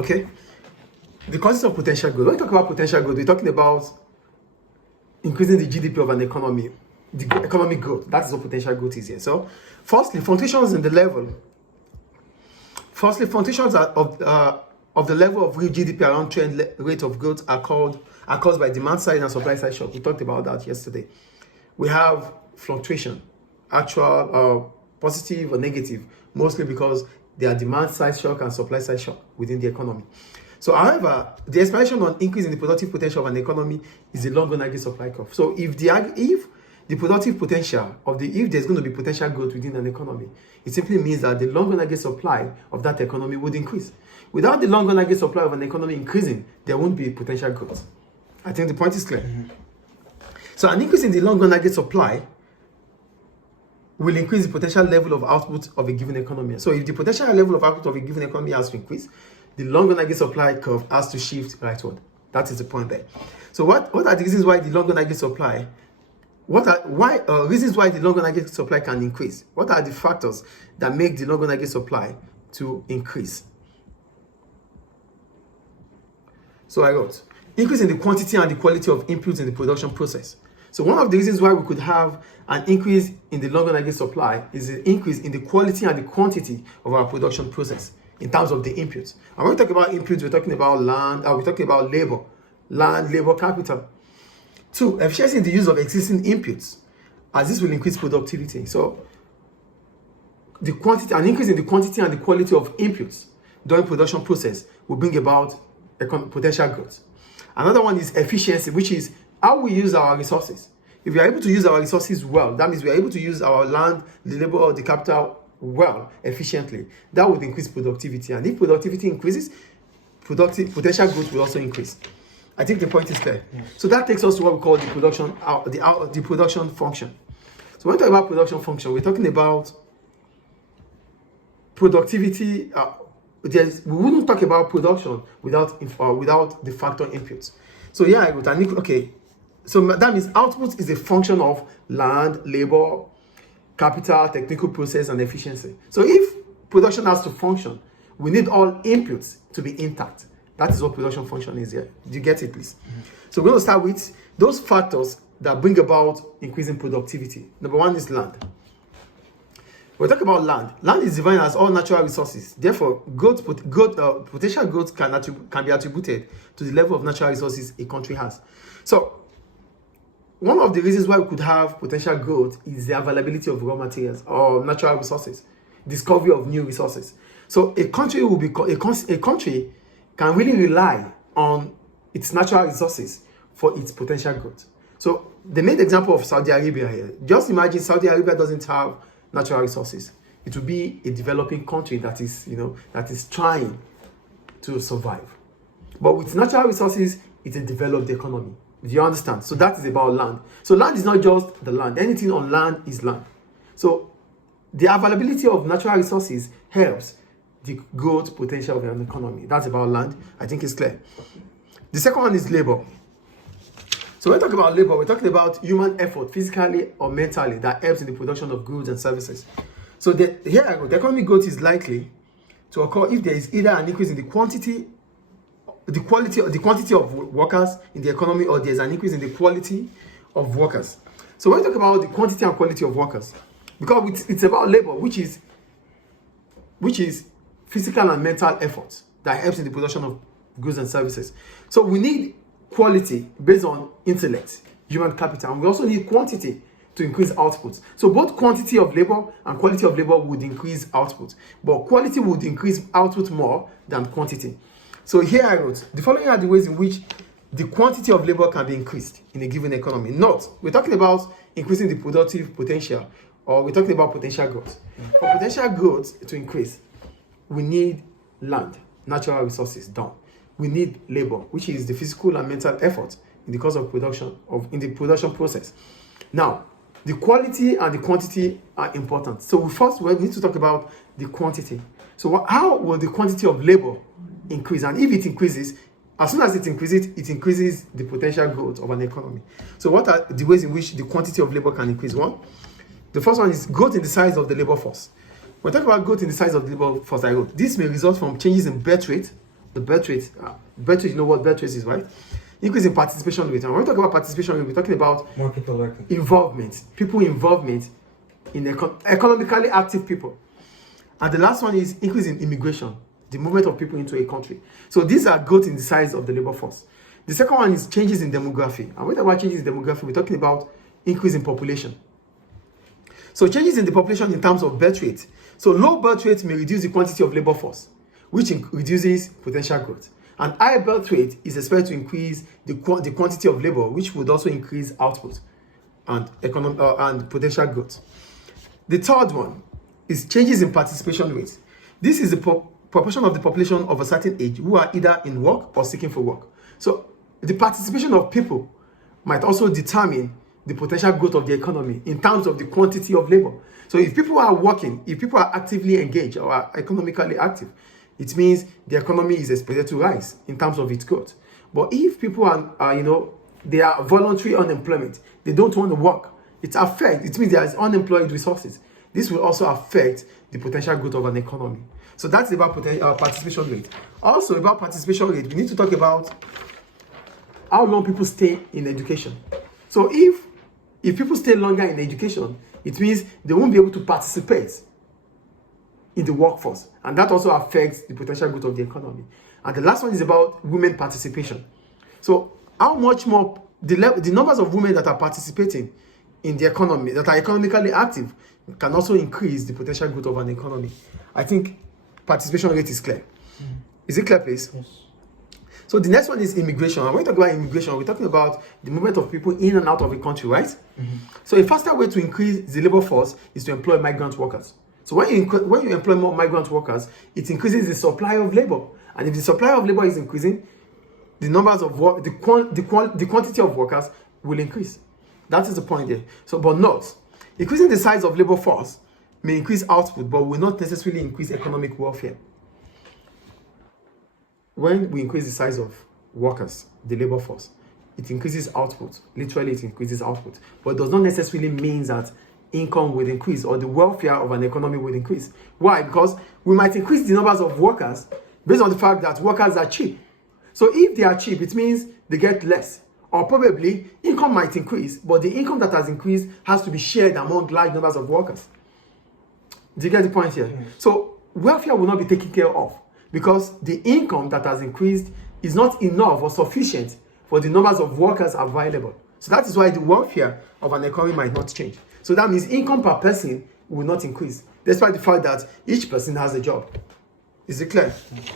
Okay? The causes of potential growth. When we talk about potential growth, we're talking about increasing the GDP of an economy, the economic growth. That is what potential growth is here. So, firstly, fluctuations of the level of the level of real GDP around trend rate of growth are caused by demand side and supply side shock. We talked about that yesterday. We have fluctuation, actual positive or negative, mostly because there are demand side shock and supply side shock within the economy. So, however, the explanation on increase in the productive potential of an economy is a long run aggregate supply curve. So, if the productive potential if there's going to be potential growth within an economy, it simply means that the long run aggregate supply of that economy would increase. Without the long run aggregate supply of an economy increasing, there won't be potential growth. I think the point is clear. So, an increase in the long run aggregate supply will increase the potential level of output of a given economy. So, if the potential level of output of a given economy has to increase, the long run aggregate supply curve has to shift rightward. That is the point there. So, what are the reasons why the long run aggregate supply? Reasons why the long run aggregate supply can increase? What are the factors that make the long run aggregate supply to increase? So I wrote, increase in the quantity and the quality of inputs in the production process. So one of the reasons why we could have an increase in the long run aggregate supply is an increase in the quality and the quantity of our production process in terms of the inputs. And when we talk about inputs, we're talking about land, we're talking about labor, capital. 2, efficiency in the use of existing inputs, as this will increase productivity. So an increase in the quantity and the quality of inputs during production process will bring about potential growth. Another one is efficiency, which is how we use our resources. If we are able to use our resources well, that means we are able to use our land, the labor, or the capital well, efficiently. That would increase productivity. And if productivity increases, potential growth will also increase. I think the point is clear. Yes. So that takes us to what we call the production function. So when we talk about production function, we're talking about productivity. We wouldn't talk about production without the factor inputs. So yeah, I would. Okay. So that means output is a function of land, labor, capital, technical process, and efficiency. So if production has to function, we need all inputs to be intact. That is what production function is here. Do you get it, please? Mm-hmm. So we're going to start with those factors that bring about increasing productivity. Number 1 is land. We're talking about land. Land is defined as all natural resources. Therefore, potential growth can be attributed to the level of natural resources a country has. So, one of the reasons why we could have potential growth is the availability of raw materials or natural resources, discovery of new resources. So, a country can really rely on its natural resources for its potential growth. So, they made the example of Saudi Arabia here. Just imagine Saudi Arabia doesn't have natural resources. It will be a developing country that is trying to survive. But with natural resources, it's a developed economy. Do you understand? So that is about land. So land is not just the land. Anything on land is land. So the availability of natural resources helps the growth potential of an economy. That's about land. I think it's clear. The second one is labor. So when we talk about labor, we're talking about human effort, physically or mentally, that helps in the production of goods and services. So here I go. The economic growth is likely to occur if there is either an increase in the quantity of workers in the economy, or there's an increase in the quality of workers. So when we talk about the quantity and quality of workers, because it's about labor, which is physical and mental effort that helps in the production of goods and services. So we need quality based on intellect, human capital, and we also need quantity to increase output. So both quantity of labor and quality of labor would increase output, but quality would increase output more than quantity. So here I wrote, the following are the ways in which the quantity of labor can be increased in a given economy. We're talking about increasing the productive potential, or we're talking about potential growth. For potential growth to increase, we need land, natural resources, done. We need labor, which is the physical and mental effort in the course of production, in the production process. Now, the quality and the quantity are important. So we need to talk about the quantity. So how will the quantity of labor increase? And if it increases, as soon as it increases the potential growth of an economy. So what are the ways in which the quantity of labor can increase? The first one is growth in the size of the labor force. When we talk about growth in the size of the labor force, this may result from changes in birth rate the birth rate. Birth rate, you know what birth rate is, right? Increase in participation rate. And when we talk about participation rate, we're talking about more people working. Involvement. People involvement in economically active people. And the last one is increase in immigration, the movement of people into a country. So these are growth in the size of the labor force. The second one is changes in demography. And when we talk about changes in demography, we're talking about increase in population. So changes in the population in terms of birth rate. So low birth rate may reduce the quantity of labor force, which reduces potential growth. And high birth rate is expected to increase the quantity of labor, which would also increase output and and potential growth. The third one is changes in participation rate. This is the proportion of the population of a certain age who are either in work or seeking for work. So the participation of people might also determine the potential growth of the economy in terms of the quantity of labor. So if people are working, if people are actively engaged or are economically active, it means the economy is expected to rise in terms of its growth. But if people are they are voluntary unemployment, they don't want to work, it means there is unemployed resources. This will also affect the potential growth of an economy. So that's about participation rate. Also about participation rate, we need to talk about how long people stay in education. So if people stay longer in education, it means they won't be able to participate in the workforce. And that also affects the potential growth of the economy. And the last one is about women participation. So how much more, the numbers of women that are participating in the economy, that are economically active, can also increase the potential growth of an economy. I think participation rate is clear. Mm-hmm. Is it clear, please? Yes. So the next one is immigration. And when we talk about immigration, we're talking about the movement of people in and out of a country, right? Mm-hmm. So a faster way to increase the labor force is to employ migrant workers. So when you employ more migrant workers, it increases the supply of labor. And if the supply of labor is increasing, the numbers of work, the quantity of workers will increase. That is the point there. So, but note, increasing the size of labor force may increase output, but will not necessarily increase economic welfare. When we increase the size of workers, the labor force, it increases output. Literally, it increases output. But it does not necessarily mean that income will increase or the welfare of an economy will increase. Why? Because we might increase the numbers of workers based on the fact that workers are cheap. So if they are cheap, it means they get less. Or probably income might increase, but the income that has increased has to be shared among large numbers of workers. Do you get the point here? Mm-hmm. So welfare will not be taken care of, because the income that has increased is not enough or sufficient for the numbers of workers available. So that is why the welfare of an economy might not change. So that means income per person will not increase, despite the fact that each person has a job. Is it clear?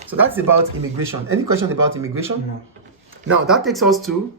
So that's about immigration. Any question about immigration? No. Now that takes us to